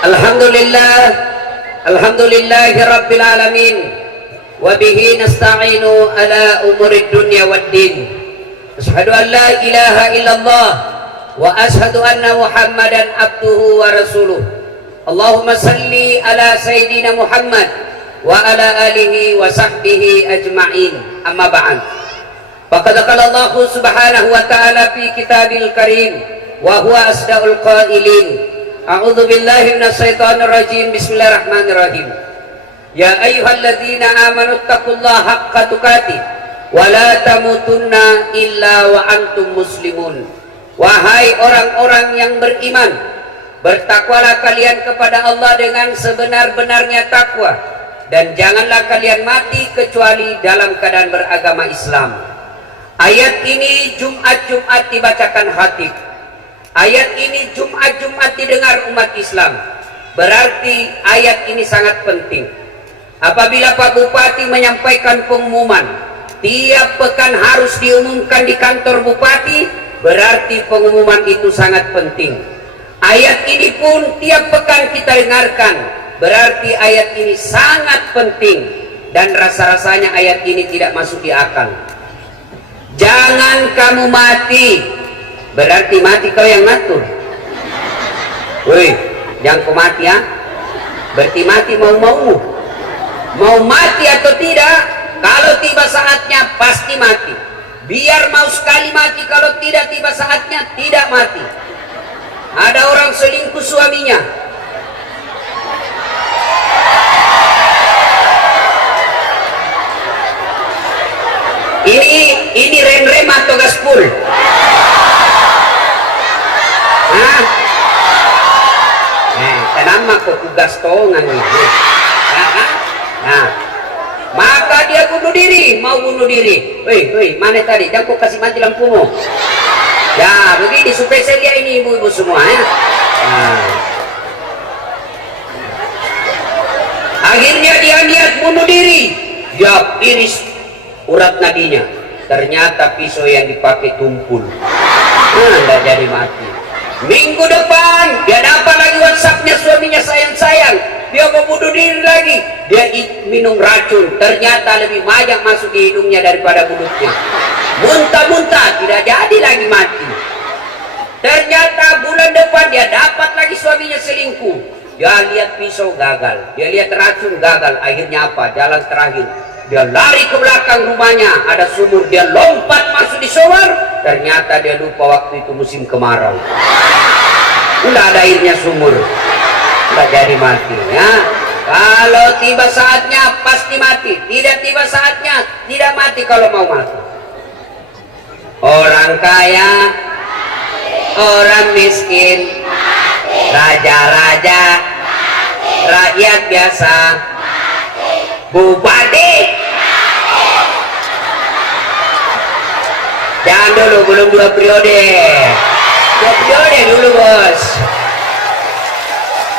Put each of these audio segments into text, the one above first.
Alhamdulillah, alhamdulillahi rabbil alamin, wa bihi nasta'inu ala umurid dunya waddin. Asyhadu an la ilaha illallah wa asyhadu anna Muhammadan abduhu wa rasuluh. Allahumma salli ala sayyidina Muhammad wa ala alihi wa sahbihi ajma'in. Amma ba'd. Faqad qala Allah subhanahu wa ta'ala fi kitabil karim wa huwa asdaqul qailin. A'udzu billahi minasyaitonir rajim. Bismillahirrahmanirrahim. Ya ayyuhalladzina amanu taqullaha haqqa tuqatih wa la tamutunna illa wa antum muslimun. Wahai orang-orang yang beriman, bertakwalah kalian kepada Allah dengan sebenar-benarnya takwa, dan janganlah kalian mati kecuali dalam keadaan beragama Islam. Ayat ini Jumat-Jumat dibacakan khatib. Ayat ini Jumat-Jumat didengar umat Islam. Berarti ayat ini sangat penting. Apabila Pak Bupati menyampaikan pengumuman tiap pekan harus diumumkan di kantor Bupati, berarti pengumuman itu sangat penting. Ayat ini pun tiap pekan kita dengarkan, berarti ayat ini sangat penting. Dan rasa-rasanya ayat ini tidak masuk di akal. Jangan kamu mati, berarti mati kau yang ngatur. Woi, jangan kau mati ya. Berarti mati mau-maumu. Mau mati atau tidak, kalau tiba saatnya pasti mati. Biar mau sekali mati, kalau tidak tiba saatnya tidak mati. Ada orang selingkuh suaminya. Ini rem-rem atau gaspol? Hah? Kenapa kok gas tongan ini? Nah, maka dia bunuh diri, mau bunuh diri. Woi, mana tadi? Jangan kok kasih mati lampumu. Ya, begini supaya saya lihat ini ibu-ibu semua ya. Nah. Akhirnya dia niat bunuh diri. Dia iris urat nadinya. Ternyata pisau yang dipakai tumpul. Nggak jadi mati. Minggu depan dia dapat lagi WhatsAppnya suaminya, sayang-sayang. Dia mau bunuh diri lagi. Dia minum racun. Ternyata lebih banyak masuk di hidungnya daripada mulutnya. Muntah-muntah, tidak jadi lagi mati. Ternyata bulan depan dia dapat lagi suaminya selingkuh. Dia lihat pisau gagal, dia lihat racun gagal. Akhirnya apa? Jalan terakhir, dia lari ke belakang rumahnya, ada sumur, dia lompat masuk di sumur. Ternyata dia lupa waktu itu musim kemarau. Tidak ada airnya sumur, tidak jadi mati ya. Kalau tiba saatnya pasti mati, tidak tiba saatnya tidak mati kalau mau mati. Orang kaya, orang miskin, raja-raja, rakyat biasa, bupati. Jangan dulu, belum 2 periode. 2 periode dulu bos.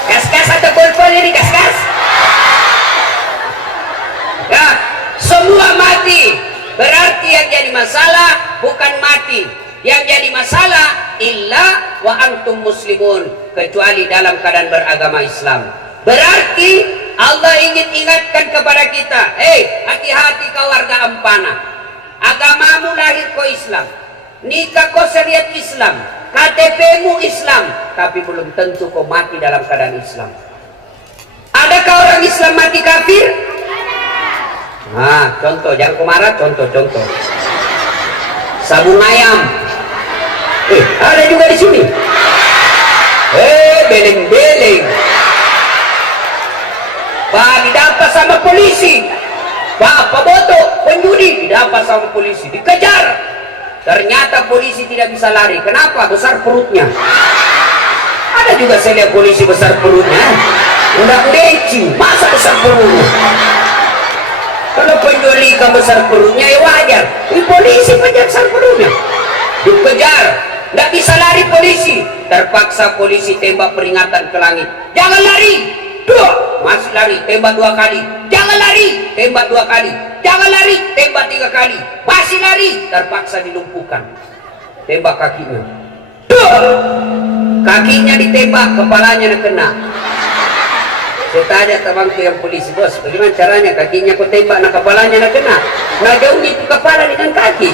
Gas-gas atau pol-pol ini, gas-gas. Ya, semua mati. Berarti yang jadi masalah bukan mati. Yang jadi masalah illa wa antum muslimun, kecuali dalam keadaan beragama Islam. Berarti Allah ingin ingatkan kepada kita, hati-hati kau warga Ampana. Agamamu lahir kau Islam, nikah kau syariat Islam, KTP-mu Islam, tapi belum tentu kau mati dalam keadaan Islam. Adakah orang Islam mati kafir? Nah, contoh, jangan kau marah, contoh. Sabung ayam. Ada juga di sini. Beleng-beleng. Pak didapat sama polisi. Pak Boto penjudi didapat sama polisi, dikejar. Ternyata polisi tidak bisa lari. Kenapa? Besar perutnya. Ada juga saya lihat polisi besar perutnya. Udah leci, masa besar perutnya? Kalau penculikan besar perutnya ya wajar. Ini polisi penjaga besar perutnya. Dikejar, nggak bisa lari polisi. Terpaksa polisi tembak peringatan ke langit. Jangan lari. Masih lari, tembak 2 kali. Jangan lari, tembak 2 kali. Jangan lari, tembak 3 kali. Masih lari, terpaksa dilumpuhkan. Tembak kakinya. Kakinya ditembak, kepalanya kena. Saya tanya temanku yang polisi, bos, bagaimana caranya? Kakinya kau tembak, nah kepalanya nak kena. Nah jauh itu kepala dengan kaki.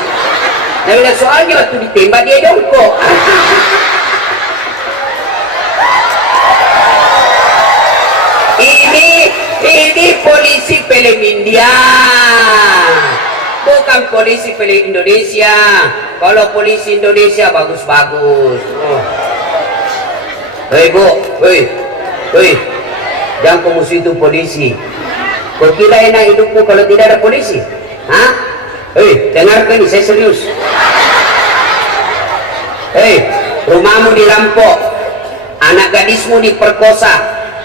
Nah bila soalnya waktu ditembak dia jongkok. Ini polisi film India, bukan polisi film Indonesia. Kalau polisi Indonesia bagus-bagus. Hei bu, hei, jangan kamu itu polisi. Kau kira enak hidupmu kalau tidak ada polisi? Hah? Hei, dengarkan ini, saya serius. Hei, rumahmu dirampok, anak gadismu diperkosa,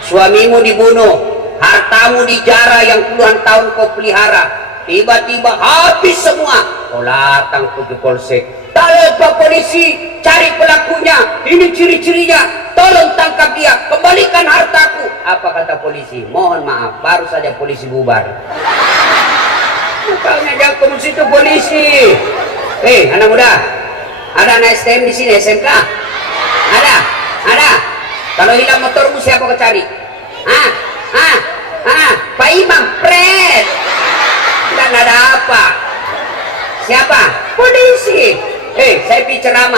suamimu dibunuh, hartamu dijara yang puluhan tahun kau pelihara, tiba-tiba habis semua. Kau datang ke polsek, tolong Pak Polisi, cari pelakunya, ini ciri-cirinya, tolong tangkap dia, kembalikan hartaku. Apa kata polisi? Mohon maaf, baru saja polisi bubar. Makanya jangan kamu situ polisi. Hei anak muda, ada anak STM di sini, SMK? Ada? Kalau hilang motormu siapa kau cari? Pak Imam, pret. Dan ada apa? Siapa? Polisi. Saya bicara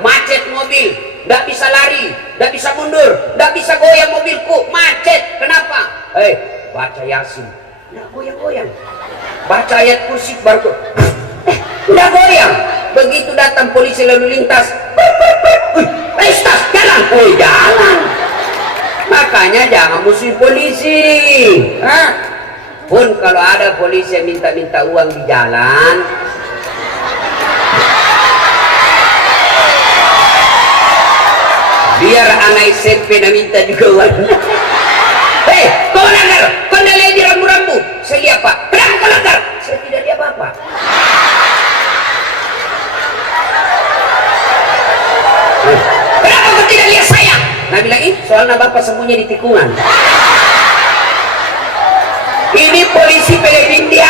macet mobil, nggak bisa lari, nggak bisa mundur, nggak bisa goyang mobilku, macet. Kenapa? Baca Yasin, nggak goyang-goyang. Baca ayat kursi baru nggak goyang. Begitu datang polisi lalu lintas, tas jalan, jalan. Makanya jangan musuh polisi. Pun kalau ada polisi yang minta-minta uang di jalan, biar anak SMP nak minta juga uang. Kau langgar, kau dah lihat di rambu-rambu. Saya lihat Pak, kenapa kau langgar? Saya tidak lihat apa-apa. Kenapa kau tidak lihat saya? Nah bilang soalnya bapak sembunyi di tikungan. Ini polisi film India,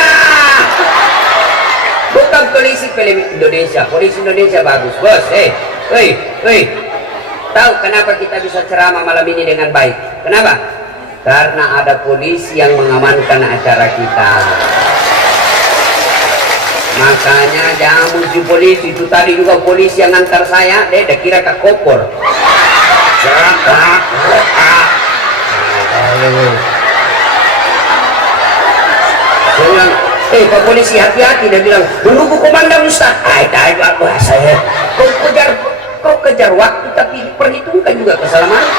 bukan polisi film Indonesia. Polisi Indonesia bagus bos. Tahu kenapa kita bisa ceramah malam ini dengan baik? Kenapa? Karena ada polisi yang mengamankan acara kita. Makanya jangan musuh polisi. Itu tadi juga polisi yang antar saya, dia kira ke kopor. Dia bilang, Pak Polisi hati-hati. Dia bilang, menunggu komandan Ustaz. Tahu bahasanya. Kau kejar waktu tapi perhitungkan juga keselamatan.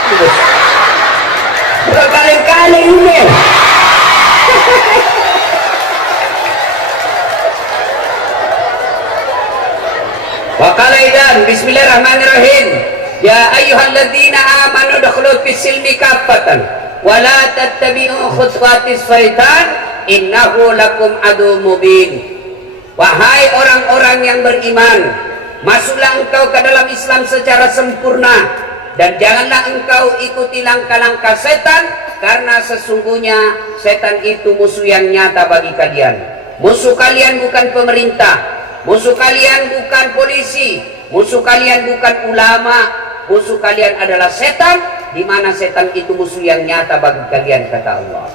Bukan kaleng-kaleng ini. Wa qala idan bismillahirrahmanirrahim. Ya ayyuhalladzina amanu dakhulu fis silmi kaffatan wa la tattabi'u khutuwatis syaitan innahu lakum adu mubin. Wahai orang-orang yang beriman, masuklah engkau ke dalam Islam secara sempurna dan janganlah engkau ikuti langkah-langkah setan, karena sesungguhnya setan itu musuh yang nyata bagi kalian. Musuh kalian bukan pemerintah, musuh kalian bukan polisi, musuh kalian bukan ulama, musuh kalian adalah setan, di mana setan itu musuh yang nyata bagi kalian, kata Allah.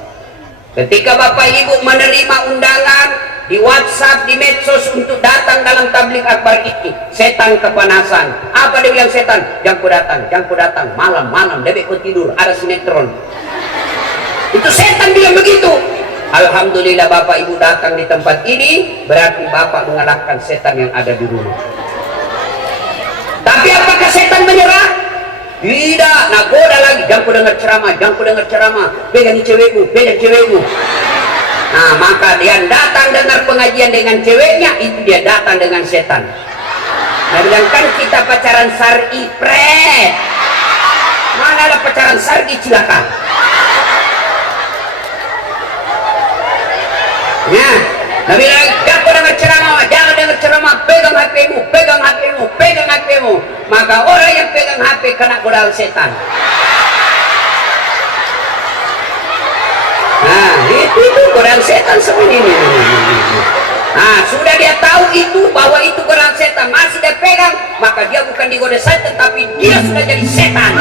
Ketika Bapak Ibu menerima undangan di WhatsApp, di medsos untuk datang dalam tabligh akbar ini, setan kepanasan. Apa dia bilang setan? Jangan ku datang, malam-malam debek ku tidur, ada sinetron. Itu setan bilang begitu. Alhamdulillah Bapak Ibu datang di tempat ini, berarti Bapak mengalahkan setan yang ada di rumah. Tapi apakah setan menyerah? Tidak, nagoda lagi. Jangan ku dengar ceramah, pegang cewekmu. Nah, maka dia datang dengar pengajian dengan ceweknya, itu dia datang dengan setan. Nah, bilang kan kita pacaran syar'i, pret. Mana ada pacaran syar'i, cilaka. Ya, nah bilang jangan dengar ceramah, pegang HP-mu. Maka orang yang pegang HP kena godaan setan. Nah, itu godaan setan seperti ini. Nah, sudah dia tahu itu, bahwa itu godaan setan, masih dia pegang, maka dia bukan digoda setan, tapi dia sudah jadi setan.